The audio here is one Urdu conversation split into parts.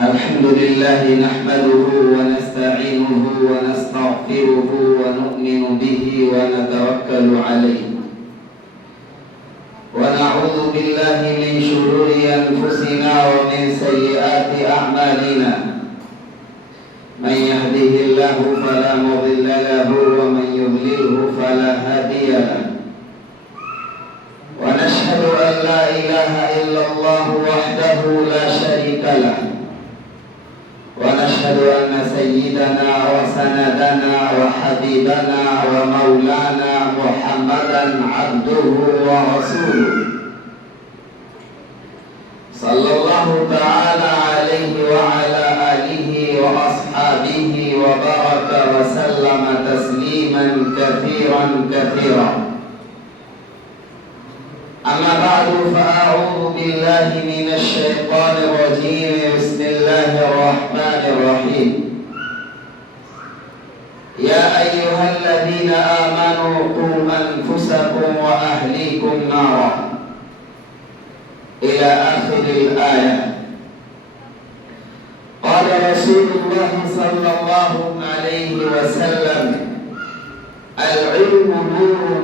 الحمد لله نحمده ونستعينه ونستغفره ونؤمن به ونتوكل عليه ونعوذ بالله من شرور أنفسنا ومن سيئات أعمالنا من يهده الله فلا مضل له ومن يضلله فلا هادي له ونشهد أن لا إله إلا الله وحده لا شريك له ونشهد أن سيدنا وسندنا وحبيبنا ومولانا محمدا عبده ورسوله صلى الله تعالى عليه وعلى آله وأصحابه وبارك وسلم تسليما كثيرا كثيرا. أما بعد فأعوذ بالله من الشيطان الرجيم. بسم الله الرحمن الرحيم. يا أيها الذين آمنوا قوا أنفسكم وأهليكم نارا إلى آخر الآية. قال رسول الله صلى الله عليه وسلم: العلم نور،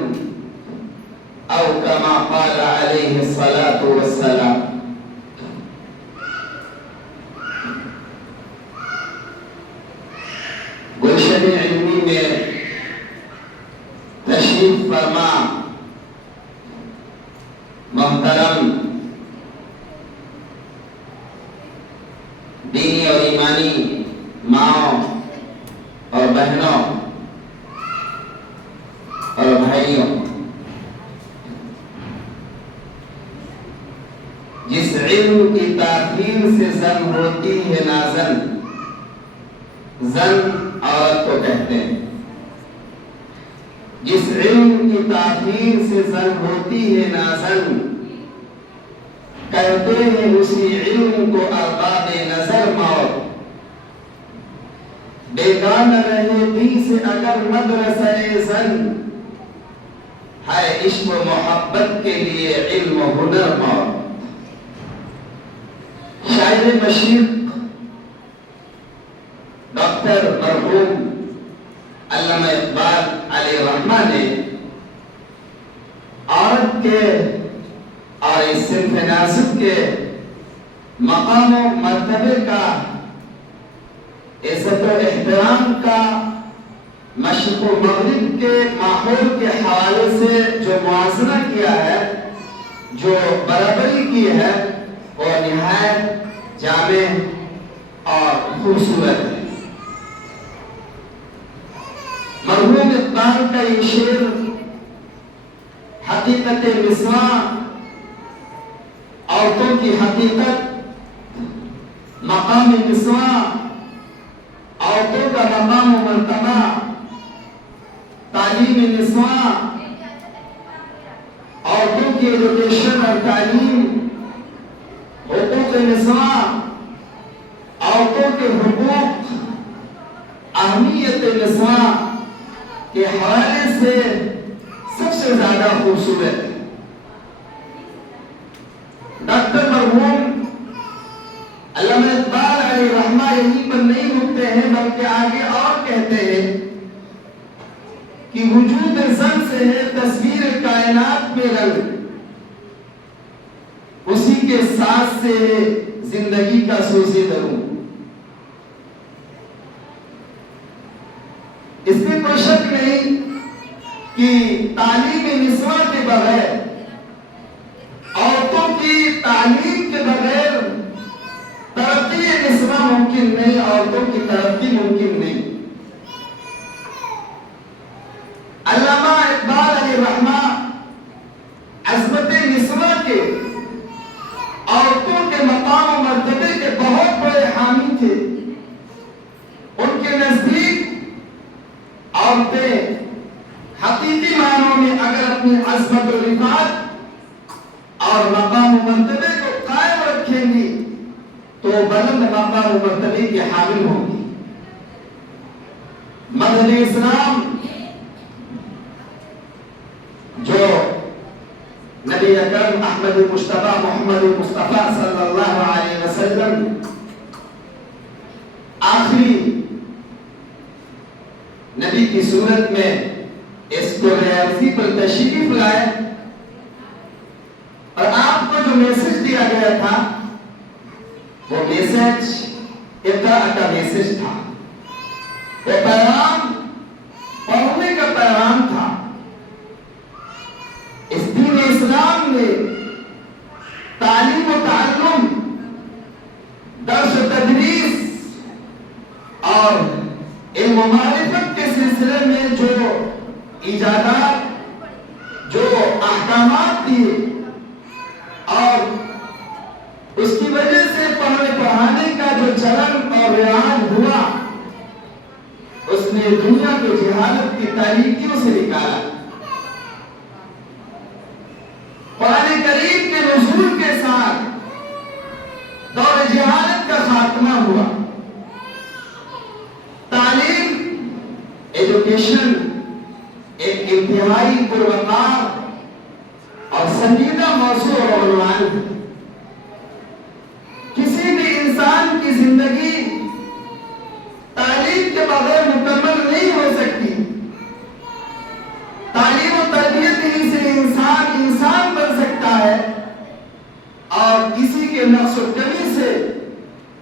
أو كما قال عليه الصلاة والسلام. گلشن علمی میں تشریف فرما محترم دینی اور ایمانی ماؤں اور بہنوں اور بھائیوں، جس علم کی تاخیر سے زن ہوتی ہے نازن، زن عورت کو کہتے ہیں. جس علم کی تاخیر سے زن ہوتی ہے نازن، کہتے ہیں اسی علم کو ارباب نظر موت. بیگانہ رہے دی سے اگر مدرسہ زن، ہے عشق و محبت کے لیے علم و ہنر موت. شاعر مشرق ڈاکٹر مرحوم علامہ اقبال علیہ الرحمہ نے عورت کے اور اس صنف نازک کے مقام و مرتبے کا، عزت و احترام کا، مشرق و مغرب کے ماحول کے حوالے سے جو موازنہ کیا ہے، جو برابری کی ہے، وہ نہایت جامع اور خوبصورت ہے. مرحوم اقبال کا یہ شعر حقیقت نسواں، عورتوں کی حقیقت، مقام نسواں، عورتوں کا مقام و مرتبہ، تعلیم نسواں، عورتوں کی ایجوکیشن اور تعلیم، حقوق نسواں، عورتوں کے حقوق، اہمیت نسواں کے حوالے سے سب سے زیادہ خوبصورت ہے. ڈاکٹر مرحوم علامہ اقبال علیہ الرحمہ یہیں پر نہیں رکتے ہیں، بلکہ آگے اور کہتے ہیں کہ وجود زن سے ہے تصویر کائنات میں رنگ، اسی کے ساتھ سے زندگی کا سوز دروں. اس میں کوئی شک نہیں کہ تعلیم نسواں کے بغیر، عورتوں کی تعلیم کے بغیر ترقی نسواں ممکن نہیں، عورتوں کی ترقی ممکن نہیں. علامہ اقبال علیہ الرحمہ عظمت نسواں کے، عورتوں کے مقام و مرتبے کے بہت بڑے حامی تھے. ان کے نزدیک عورتیں حقیقی معنوں میں اگر اپنی عظمت و رفعت اور مقام و مرتبے کو قائم رکھیں گی تو بلند مقام و مرتبے کے حامل ہوں گی. مذہب اسلام جو نبی اکرم احمد مصطفیٰ محمد مصطفیٰ صلی اللہ علیہ وسلم صورت میں اس کو ریاضی پر تشریف لائے اور آپ کو جو میسج دیا گیا تھا وہ میسج اقرا کا میسج تھا، وہ پیغام پڑھنے کا پیغام تھا۔ اس دین اسلام میں تعلیم و تعلم، درس و تدریس اور علم و معرفت کے سلسلے میں جو ایجادات، جو احکامات دیے اور اس کی وجہ سے پڑھنے پڑھانے کا جو چلن اور رواج ہوا، اس نے دنیا کو جہالت کی تاریکیوں سے نکالا۔ قرآن کریم کے نزول کے ساتھ دور جہالت کا خاتمہ ہوا۔ تعلیم، ایجوکیشن ایک انتہائی پروقار اور سنجیدہ موضوع اور عنوان ہے۔ کسی بھی انسان کی زندگی تعلیم کے بغیر مکمل نہیں ہو سکتی۔ تعلیم و تربیت ہی سے انسان بن سکتا ہے اور کسی کے نقص و کمی سے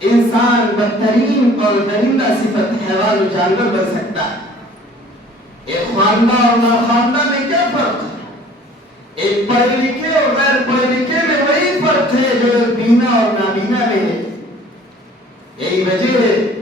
انسان بدترین اور درندہ صفت حیوان و جانور بن سکتا ہے۔ ایک خواندہ اور ناخواندہ میں کیا فرق ہے؟ ایک پڑھے لکھے اور غیر پڑھے لکھے میں وہی فرق ہے جو بینا اور نابینا میں ہے۔ یہی وجہ ہے